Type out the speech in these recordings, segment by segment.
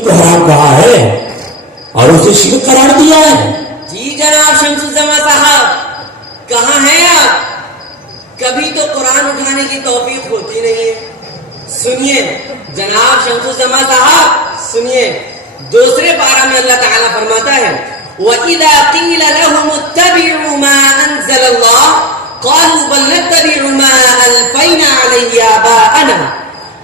کو حرام کہا ہے اور اسے شرک قرار دیا ہے۔ جی جناب شمس الزما صاحب، کہاں ہیں آپ؟ کبھی تو قرآن اٹھانے کی توفیق ہوتی نہیں ہے۔ سنیے جناب شمس الزما صاحب، سنیے دوسرے پارہ میں اللہ تعالیٰ فرماتا ہے وَإِذَا قِيلَ لَهُمُ اتَّبِعُوا مَا أَنزَلَ اللَّهُ قَالُوا بَلْ نَتَّبِعُ مَا أَلْفَيْنَا عَلَيْهِ آبَاءَنَا۔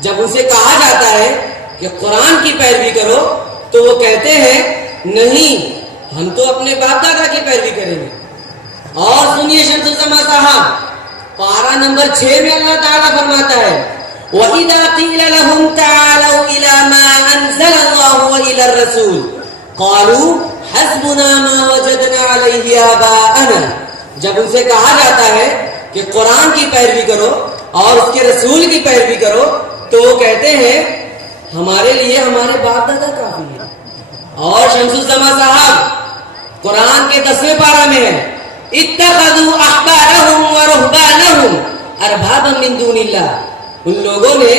جب ان سے کہا جاتا ہے کہ قرآن کی پیروی کرو تو وہ کہتے ہیں نہیں، ہم تو اپنے باپ دادا کی پیروی کریں گے۔ اور سنیے شمس الزما صاحب، پارہ نمبر 6 میں اللہ تعالیٰ فرماتا ہے وَإِذَا قِيلَ لَهُمْ تَعَالَوْا إِلَى مَا أَنزَلَ اللَّهُ وَإِلَى الرَّسُولِ قَالُوا حَسْبُنَا مَا وَجَدْنَا عَلَيْهِ آبَاءَنَا۔ جب ان سے کہا جاتا ہے کہ قرآن کی پیروی کرو اور اس کے رسول کی پیروی کرو تو وہ کہتے ہیں ہمارے لیے ہمارے باپ دادا کافی ہے۔ اور شمس الزما صاحب قرآن کے 10ویں پارہ میں ہے اتخذوا احبارهم ورهبانهم اربابا من دون اللہ۔ ان لوگوں نے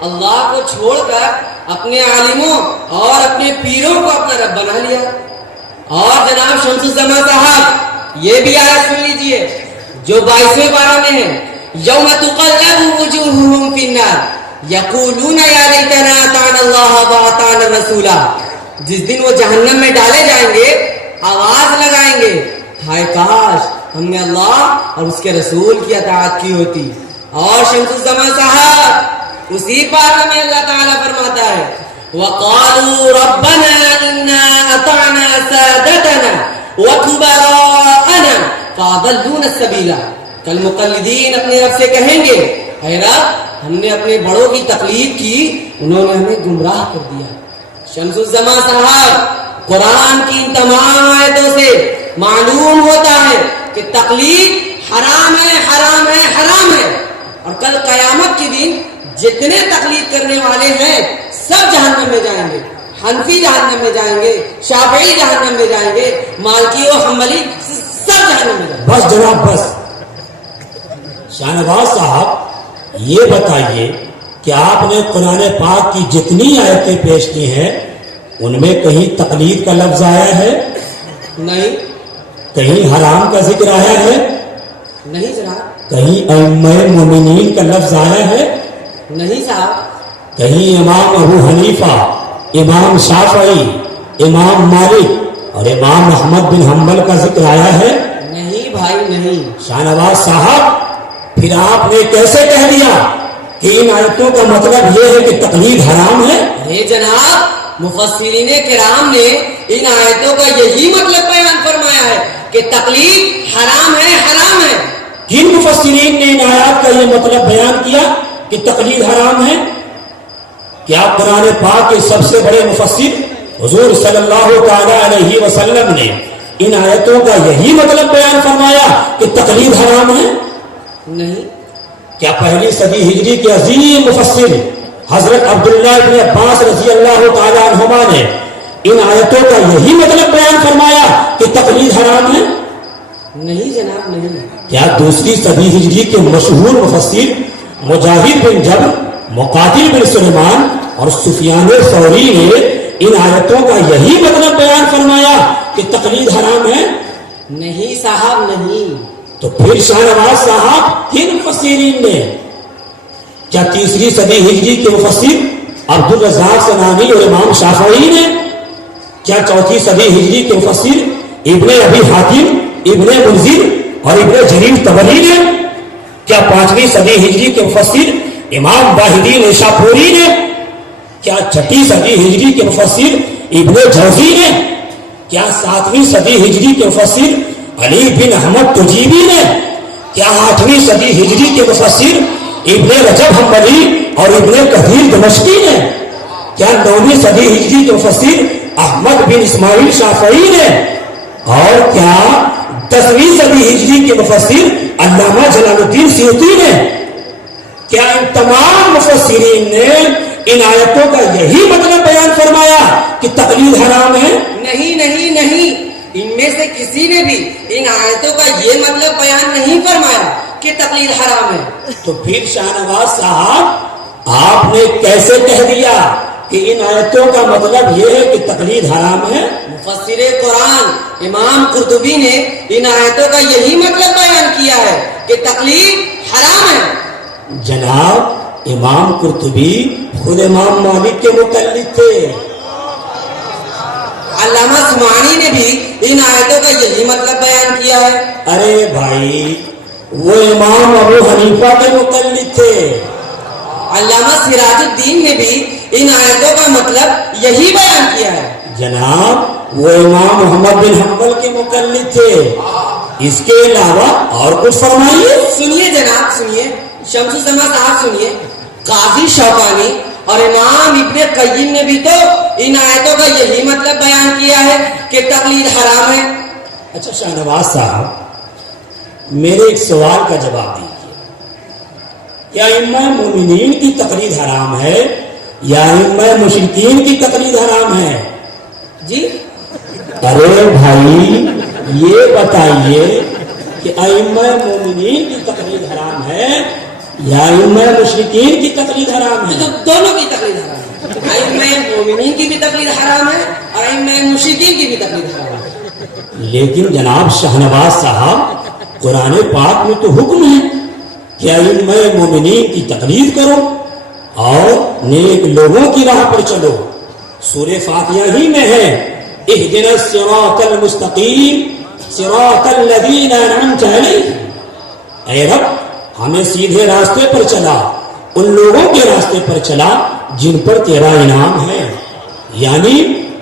اللہ کو چھوڑ کر اپنے عالموں اور اپنے پیروں کو اپنا رب بنا لیا۔ اور جناب شمس الزما صاحب یہ بھی آیت سن لیجئے جو 22ویں پارہ میں ہے یوم تقلب وجوہہم فی النار یقولون یا لیتنا اطعنا اللہ واطعنا الرسول۔ جس دن وہ جہنم میں ڈالے جائیں گے آواز لگائیں گے ہائے کاش ہم نے اللہ اور اس کے رسول کی اطاعت کی ہوتی۔ اور شمس الزما صاحب اسی پارہ میں اللہ تعالیٰ فرماتا ہے وَقَالُوا رَبَّنَا إِنَّا أَطَعْنَا سَادَتَنَا وَكُبَرَاءَنَا فَأَضَلُّونَا السَّبِيلَ۔ کل مقلدین اپنے رب سے کہیں گے اے رب ہم نے اپنے بڑوں کی تقلید کی، انہوں نے ہمیں گمراہ کر دیا۔ شمس الزما صاحب قرآن کی ان تمام آیتوں سے معلوم ہوتا ہے کہ تقلید حرام ہے، حرام ہے، حرام ہے۔ اور کل قیامت کے دن جتنے تقلید کرنے والے ہیں سب جہنم میں جائیں گے۔ حنفی جہنم میں جائیں گے، شافعی جہنم میں جائیں گے، مالکی و حنبلی سب جہنم میں جائیں گے۔ بس جناب بس۔ شاہنواز صاحب یہ بتائیے کہ آپ نے قرآن پاک کی جتنی آیتیں پیش کی ہیں ان میں کہیں تقلید کا لفظ آیا ہے؟ نہیں۔ کہیں حرام کا ذکر آیا ہے؟ نہیں جناب۔ کہیں ائمہ مومنین کا لفظ آیا ہے؟ نہیں صاحب۔ کہیں امام ابو حنیفہ، امام شافعی، امام مالک اور امام احمد بن حنبل کا ذکر آیا ہے؟ نہیں بھائی نہیں۔ شاہنواز صاحب پھر آپ نے کیسے کہہ دیا کہ ان آیتوں کا مطلب یہ ہے کہ تقلید حرام ہے؟ اے جناب مفسرین کرام نے ان آیتوں کا یہی مطلب بیان فرمایا ہے کہ تقلید حرام ہے، حرام ہے۔ کن مفسرین نے ان آیات کا یہ مطلب بیان کیا کہ تقلید حرام ہے؟ کیا قرآن پاک کے سب سے بڑے مفسر حضور صلی اللہ تعالی علیہ وسلم نے ان آیتوں کا یہی مطلب بیان فرمایا کہ تقلید حرام ہے؟ نہیں۔ کیا پہلی صدی ہجری کے عظیم مفسر حضرت عبداللہ ابن عباس رضی اللہ تعالی عنہما نے ان آیتوں کا یہی مطلب بیان فرمایا کہ تقلید حرام ہے؟ نہیں جناب نہیں۔ کیا دوسری صدی ہجری کے مشہور مفسر مجاہد بن جبر، مقاتل بن سلیمان اور سفیان ثوری نے ان آیتوں کا یہی مطلب بیان فرمایا کہ تقلید حرام ہے؟ نہیں صاحب نہیں۔ تو پھر شاہنواز صاحب کن مفسرین نے؟ کیا تیسری صدی ہجری کے مفسر عبد الرزاق سنانی اور امام شافعی نے؟ کیا چوتھی صدی ہجری کے مفسر ابن ابی حاتم، ابن منذر اور ابن جریر طبری نے؟ کیا 5ویں صدی ہجری کے مفسر امام واحدین نیشاپوری نے؟ کیا 6ٹھی صدی ہجری کے مفسر ابن جوزی نے؟ کیا 7ویں صدی ہجری کے مفسر علی بن احمد تجیبی نے؟ کیا 8ویں صدی ہجری کے مفسر ابن رجب حنبلی اور ابن کثیر دمشقی نے؟ کیا 9ویں صدی ہجری کے مفسر احمد بن اسماعیل شافعی نے؟ اور کیا 10ویں صدی ہجری کے مفسر علامہ جلال الدین سیوطی نے؟ کیا ان تمام مفسرین نے ان آیتوں کا یہی مطلب بیان فرمایا کہ تقلید حرام ہے؟ نہیں نہیں نہیں، ان میں سے کسی نے بھی ان آیتوں کا یہ مطلب بیان نہیں فرمایا کہ تقلید حرام ہے۔ تو پھر شاہنواز صاحب آپ نے کیسے کہہ دیا کہ ان آیتوں کا مطلب یہ ہے کہ تقلید حرام ہے؟ مفسر قرآن امام قرطبی نے ان آیتوں کا یہی مطلب بیان کیا ہے کہ تقلید حرام ہے۔ جناب امام قرطبی خود امام مالک کے مقلد تھے۔ علامہ سمعانی نے بھی ان آیتوں کا یہی مطلب بیان کیا ہے۔ ارے بھائی وہ امام ابو حنیفہ کے مقلد تھے۔ علامہ سراج الدین نے بھی ان آیتوں کا مطلب یہی بیان کیا ہے۔ جناب وہ امام محمد بن حنبل کے مقلد تھے۔ اس کے علاوہ اور کچھ فرمائیے۔ سنیے جناب، سنیے، شمس الزمان صاحب سنیے، قاضی شوکانی اور امام ابن قیم نے بھی تو ان آیتوں کا یہی مطلب بیان کیا ہے کہ تقلید حرام ہے۔ اچھا شاہ نواز صاحب، میرے ایک سوال کا جواب دیجیے، کیا ائمہ مومنین کی تقلید حرام ہے یا ائمہ مشرکین کی تقلید حرام ہے؟ جی ارے بھائی یہ بتائیے کہ ائمہ مومنین کی تقلید حرام ہے یا ائمہ مشرکین کی تقلید حرام ہے؟ تو دونوں کی تقلید حرام ہے، ائمہ مومنین کی بھی تقلید حرام ہے اور ائمہ مشرکین کی بھی تقلید حرام ہے۔ لیکن جناب شاہ نواز صاحب، قرآن پاک میں تو حکم ہے کہ ائمہ مومنین کی تقلید کرو اور نیک لوگوں کی راہ پر چلو۔ سورہ فاتحہ ہی میں ہے، اہدنا الصراط المستقیم صراط الذین انعمت علیہم، اے رب ہمیں سیدھے راستے پر چلا، ان لوگوں کے راستے پر چلا جن پر تیرا انعام ہے، یعنی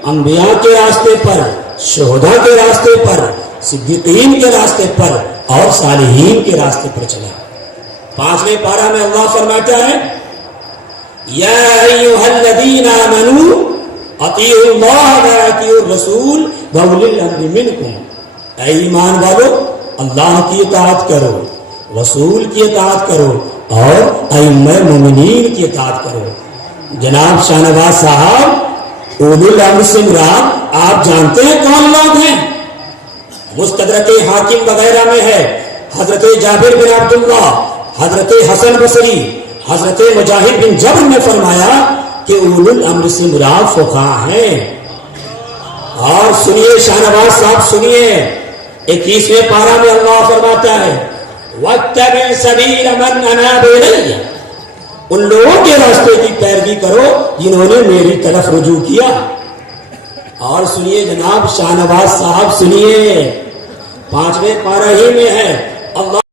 انبیاء کے راستے پر، شہداء کے راستے پر، صدیقین کے راستے پر اور صالحین کے راستے پر چلا۔ 5ویں پارہ میں اللہ فرماتا ہے، یا ایھا الذین آمنوا اطیعوا اللہ واطیعوا الرسول واولی الامر منکم، اے ایمان والو اللہ کی اطاعت کرو، رسول کی اطاعت کرو اور ائمہ مومنین کی اطاعت کرو۔ جناب شاہ نواز صاحب، اولی الامر سے مراد آپ جانتے ہیں کون لوگ ہیں؟ مستدرک حاکم وغیرہ میں ہے، حضرت جابر بن عبداللہ، حضرت حسن بصری، حضرت مجاہد بن جبر نے فرمایا کہ اولو الامر سے مراد فقہاء ہیں۔ اور سنیے شاہ نواز صاحب، سنیے 21ویں پارہ میں اللہ فرماتا ہے، وَاتَّبِعْ سَبِيلَ مَنْ أَنَابَ إِلَيَّ، ان لوگوں کے راستے کی پیروی کرو جنہوں نے میری طرف رجوع کیا۔ اور سنیے جناب شاہ نواز صاحب، سنیے 5ویں پارہ ہی میں ہے، اللہ